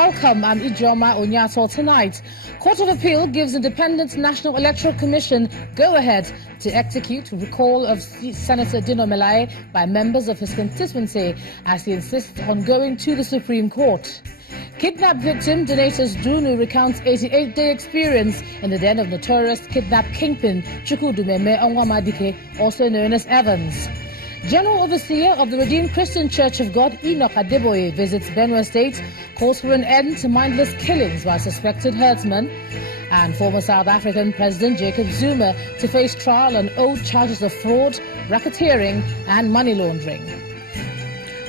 Welcome, I'm Ijoma Onyato. Tonight, Court of Appeal gives Independent National Electoral Commission go-ahead to execute recall of Senator Dino Melaye by members of his constituency as he insists on going to the Supreme Court. Kidnap victim Donatus Dunu recounts 88-day experience in the den of notorious kidnap kingpin Chukudumeme Onwamadike, also known as Evans. General Overseer of the Redeemed Christian Church of God, Enoch Adeboye, visits Benue State, calls for an end to mindless killings by suspected herdsmen, and former South African President Jacob Zuma to face trial on old charges of fraud, racketeering and money laundering.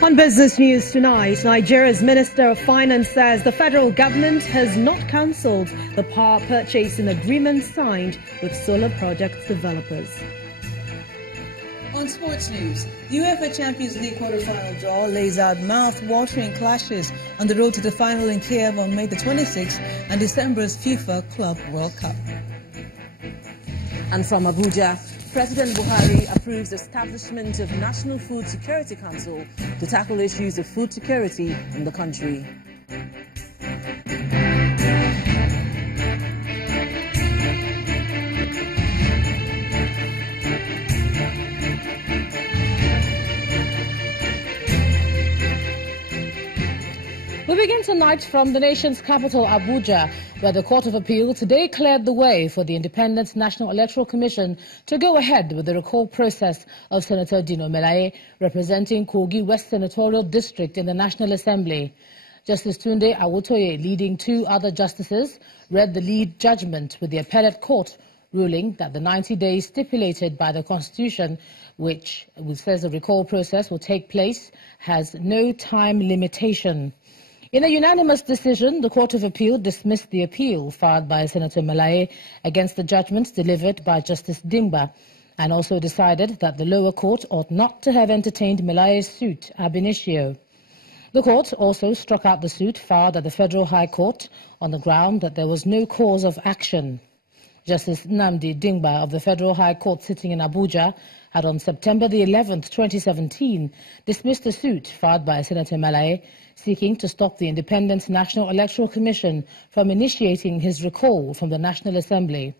On business news tonight, Nigeria's Minister of Finance says the federal government has not cancelled the power purchasing agreement signed with solar project developers. On sports news, the UEFA Champions League quarter-final draw lays out mouth-watering clashes on the road to the final in Kiev on May the 26th and December's FIFA Club World Cup. And from Abuja, President Buhari approves the establishment of National Food Security Council to tackle issues of food security in the country. We begin tonight from the nation's capital, Abuja, where the Court of Appeal today cleared the way for the Independent National Electoral Commission to go ahead with the recall process of Senator Dino Melaye, representing Kogi West Senatorial District in the National Assembly. Justice Tunde Awotoye, leading two other justices, read the lead judgment with the appellate court, ruling that the 90 days stipulated by the Constitution, which says the recall process will take place, has no time limitation. In a unanimous decision, the Court of Appeal dismissed the appeal filed by Senator Melaye against the judgments delivered by Justice Dingba, and also decided that the lower court ought not to have entertained Melaye's suit ab initio. The court also struck out the suit filed at the Federal High Court on the ground that there was no cause of action. Justice Nnamdi Dingba of the Federal High Court sitting in Abuja had on September the 11th, 2017, dismissed the suit filed by Senator Melaye seeking to stop the Independent National Electoral Commission from initiating his recall from the National Assembly.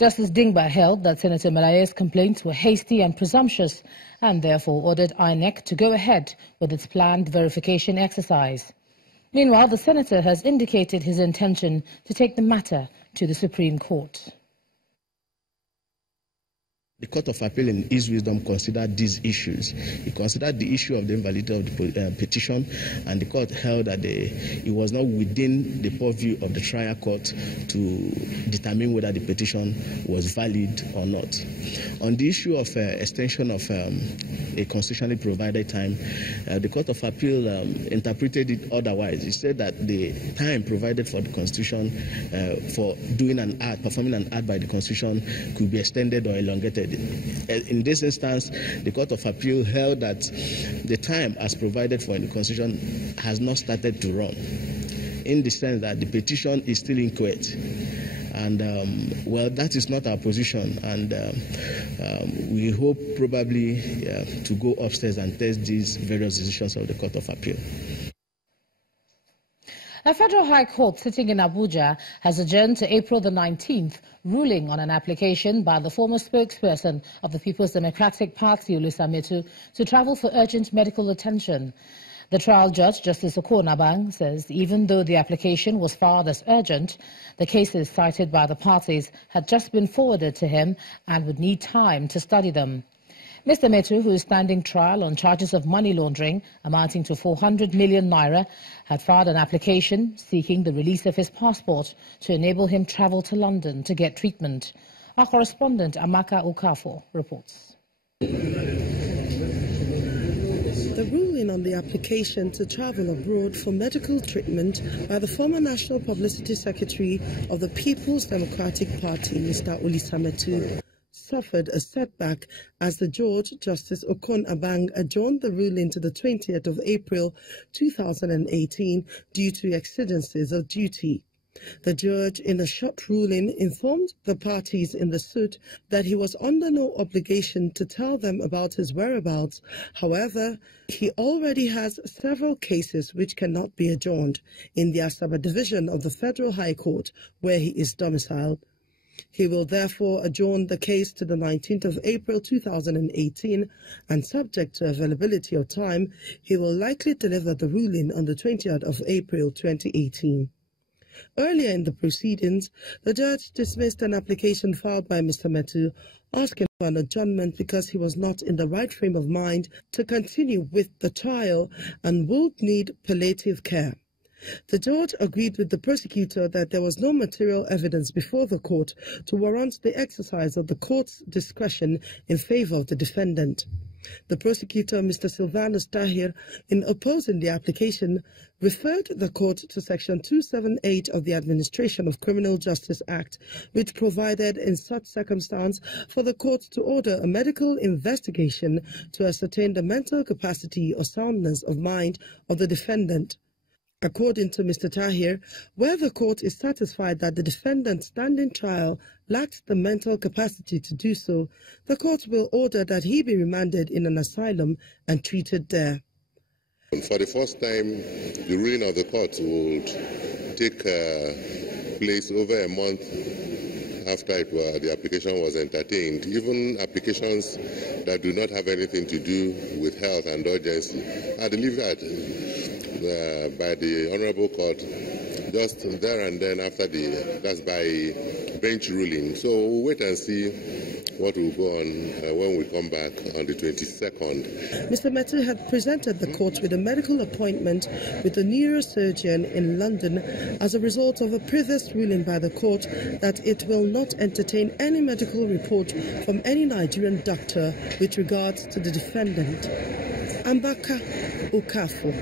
Justice Dingba held that Senator Melaye's complaints were hasty and presumptuous and therefore ordered INEC to go ahead with its planned verification exercise. Meanwhile, the senator has indicated his intention to take the matter to the Supreme Court. The Court of Appeal in its wisdom considered these issues. It considered the issue of the invalidity of the petition, and the court held that it was not within the purview of the trial court to determine whether the petition was valid or not. On the issue of extension of a constitutionally provided time, the Court of Appeal interpreted it otherwise. It said that the time provided for the Constitution for doing an act, performing an act by the Constitution, could be extended or elongated. In this instance, the Court of Appeal held that the time as provided for in the Constitution has not started to run, in the sense that the petition is still inchoate. And, well, that is not our position, and we hope probably to go upstairs and test these various decisions of the Court of Appeal. A Federal High Court sitting in Abuja has adjourned to April the 19th, ruling on an application by the former spokesperson of the People's Democratic Party, Olisa Metu, to travel for urgent medical attention. The trial judge, Justice Okonabang, says even though the application was filed as urgent, the cases cited by the parties had just been forwarded to him and would need time to study them. Mr. Metu, who is standing trial on charges of money laundering amounting to 400 million naira, had filed an application seeking the release of his passport to enable him travel to London to get treatment. Our correspondent, Amaka Okafor, reports. The ruling on the application to travel abroad for medical treatment by the former National Publicity Secretary of the People's Democratic Party, Mr. Olisa Metu, suffered a setback as the Judge, Justice Okonabang, adjourned the ruling to the 20th of April 2018 due to exigencies of duty. The judge, in a short ruling, informed the parties in the suit that he was under no obligation to tell them about his whereabouts. However, he already has several cases which cannot be adjourned in the Asaba Division of the Federal High Court, where he is domiciled. He will therefore adjourn the case to the 19th of April 2018, and subject to availability of time, he will likely deliver the ruling on the 20th of April 2018. Earlier in the proceedings, the judge dismissed an application filed by Mr. Metu, asking for an adjournment because he was not in the right frame of mind to continue with the trial and would need palliative care. The judge agreed with the prosecutor that there was no material evidence before the court to warrant the exercise of the court's discretion in favor of the defendant. The prosecutor, Mr. Silvanus Tahir, in opposing the application, referred the court to Section 278 of the Administration of Criminal Justice Act, which provided in such circumstance for the court to order a medical investigation to ascertain the mental capacity or soundness of mind of the defendant. According to Mr. Tahir, where the court is satisfied that the defendant's standing trial lacked the mental capacity to do so, the court will order that he be remanded in an asylum and treated there. For the first time, the ruling of the court would take place over a month after the application was entertained. Even applications that do not have anything to do with health and urgency are delivered by the Honorable Court just there and then after that's by bench ruling. So we'll wait and see what will go on when we come back on the 22nd. Mr. Metu had presented the court with a medical appointment with a neurosurgeon in London as a result of a previous ruling by the court that it will not entertain any medical report from any Nigerian doctor with regards to the defendant. Ambaka Okafo,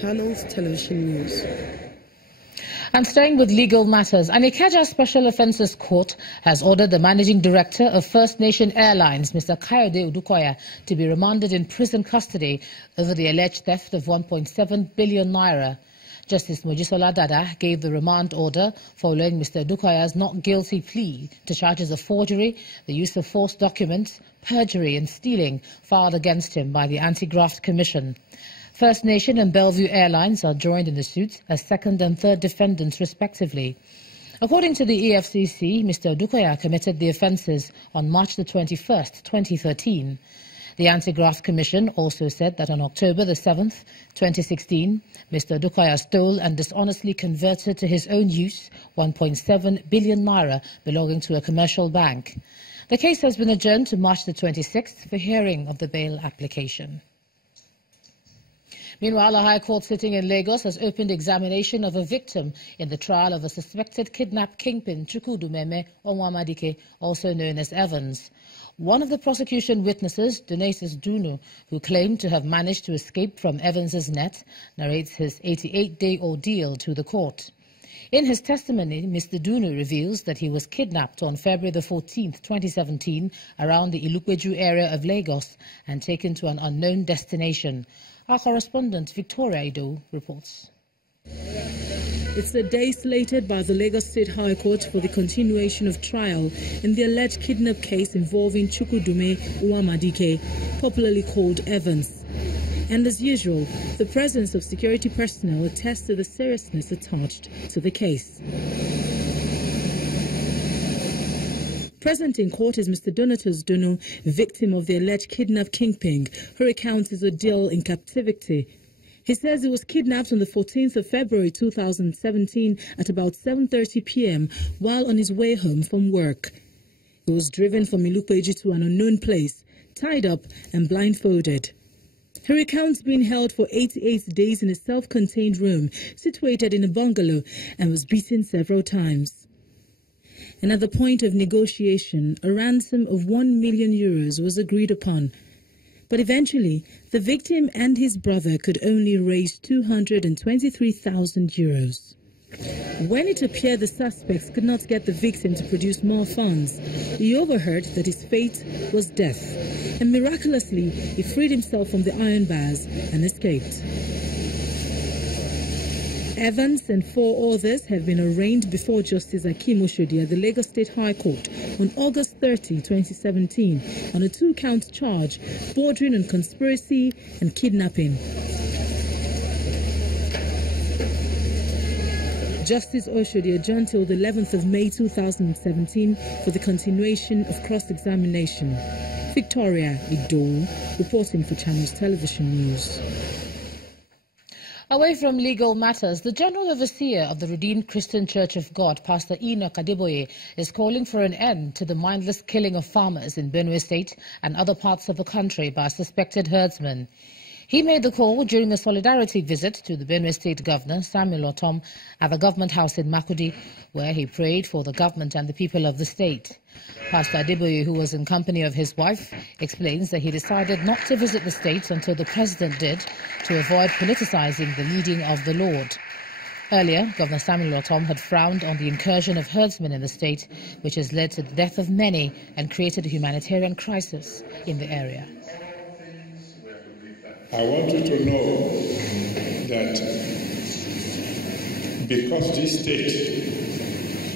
Channels Television News. And staying with legal matters, an Ikeja Special Offences Court has ordered the Managing Director of First Nation Airlines, Mr. Kayode Odukoya, to be remanded in prison custody over the alleged theft of 1.7 billion naira. Justice Mojisola Dada gave the remand order following Mr. Odukoya's not guilty plea to charges of forgery, the use of false documents, perjury and stealing filed against him by the Anti-Graft Commission. First Nation and Bellevue Airlines are joined in the suit as second and third defendants respectively. According to the EFCC, Mr. Odukoya committed the offences on March the 21st, 2013. The Anti-Graft Commission also said that on October the 7th, 2016, Mr. Odukoya stole and dishonestly converted to his own use 1.7 billion naira belonging to a commercial bank. The case has been adjourned to March the 26th for hearing of the bail application. Meanwhile, a High Court sitting in Lagos has opened examination of a victim in the trial of a suspected kidnap kingpin, Chukwudumeme Onwamadike, also known as Evans. One of the prosecution witnesses, Donatus Dunu, who claimed to have managed to escape from Evans's net, narrates his 88-day ordeal to the court. In his testimony, Mr. Dunu reveals that he was kidnapped on February the 14th, 2017, around the Ilupeju area of Lagos and taken to an unknown destination. Our correspondent, Victoria Ido, reports. It's the day slated by the Lagos State High Court for the continuation of trial in the alleged kidnap case involving Chukwudume Onwamadike, popularly called Evans. And as usual, the presence of security personnel attests to the seriousness attached to the case. Present in court is Mr. Donatus Dunu, victim of the alleged kidnap kingpin, who recounts his ordeal in captivity. He says he was kidnapped on the 14th of February 2017 at about 7:30 p.m. while on his way home from work. He was driven from Ilupeju to an unknown place, tied up and blindfolded. He recounts being held for 88 days in a self-contained room situated in a bungalow and was beaten several times. And at the point of negotiation, a ransom of €1 million was agreed upon. But eventually, the victim and his brother could only raise €223,000. When it appeared the suspects could not get the victim to produce more funds, he overheard that his fate was death. And miraculously, he freed himself from the iron bars and escaped. Evans and 4 others have been arraigned before Justice Akim Oshodi at the Lagos State High Court on August 30, 2017 on a 2-count charge bordering on conspiracy and kidnapping. Justice Oshodi adjourned till the 11th of May 2017 for the continuation of cross-examination. Victoria Ido, reporting for Channels Television News. Away from legal matters, the General Overseer of the Redeemed Christian Church of God, Pastor Enoch Adeboye, is calling for an end to the mindless killing of farmers in Benue State and other parts of the country by suspected herdsmen. He made the call during a solidarity visit to the Benue State Governor, Samuel Otom, at the Government House in Makurdi, where he prayed for the government and the people of the state. Pastor Adeboye, who was in company of his wife, explains that he decided not to visit the state until the president did to avoid politicizing the leading of the Lord. Earlier, Governor Samuel Otom had frowned on the incursion of herdsmen in the state, which has led to the death of many and created a humanitarian crisis in the area. I want you to know that because this state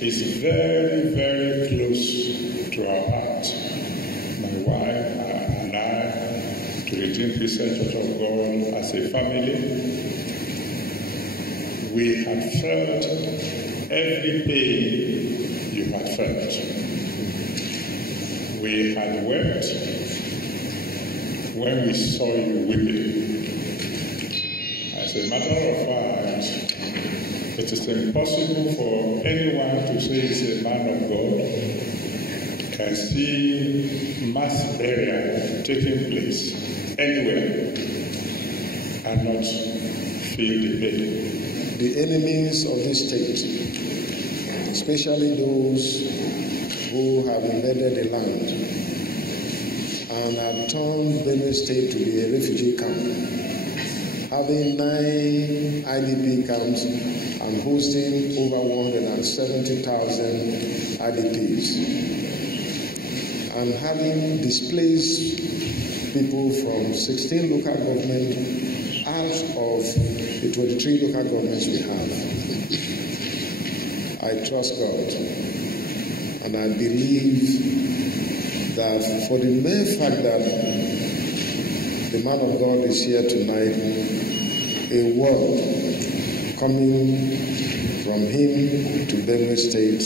is very, very close to our heart, my wife and I, to Redeemed Christian Church of God as a family, we have felt every pain you have felt. We had wept when we saw you weeping. As a matter of fact, it is impossible for anyone to say he's a man of God and see mass burial taking place anywhere and not feel the pain. The enemies of this state, especially those who have invaded the land and have turned Benue State to be a refugee camp, having 9 IDP camps and hosting over 170,000 IDPs, and having displaced people from 16 local governments out of the 23 local governments we have. I trust God, and I believe that for the mere fact that the man of God is here tonight, a word coming from him to Benue State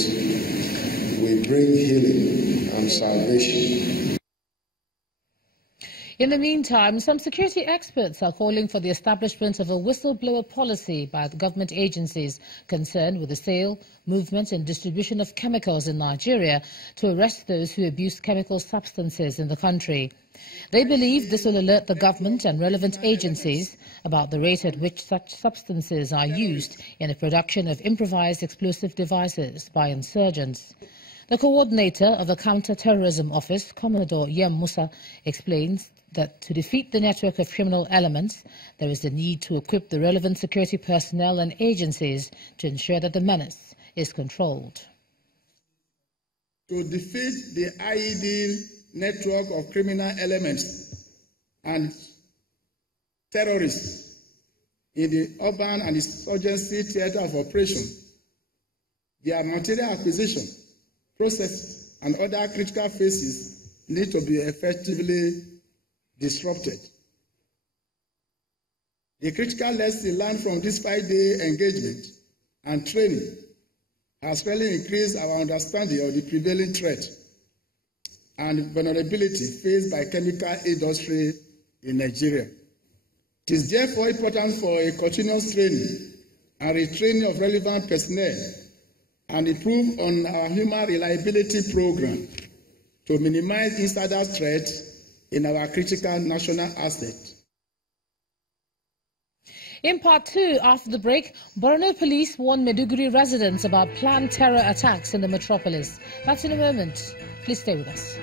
will bring healing and salvation. In the meantime, some security experts are calling for the establishment of a whistleblower policy by the government agencies concerned with the sale, movement and distribution of chemicals in Nigeria to arrest those who abuse chemical substances in the country. They believe this will alert the government and relevant agencies about the rate at which such substances are used in the production of improvised explosive devices by insurgents. The coordinator of the Counter-Terrorism Office, Commodore Yem Musa, explains that to defeat the network of criminal elements, there is the need to equip the relevant security personnel and agencies to ensure that the menace is controlled. To defeat the IED network of criminal elements and terrorists in the urban and insurgency theater of operation, their material acquisition, process, and other critical phases need to be effectively disrupted. The critical lesson learned from this 5-day engagement and training has really increased our understanding of the prevailing threat and vulnerability faced by chemical industry in Nigeria. It is therefore important for a continuous training and retraining of relevant personnel and improve on our human reliability program to minimize insider threat in our critical national asset. In part 2, after the break, Borno police warn Maiduguri residents about planned terror attacks in the metropolis. That's in a moment. Please stay with us.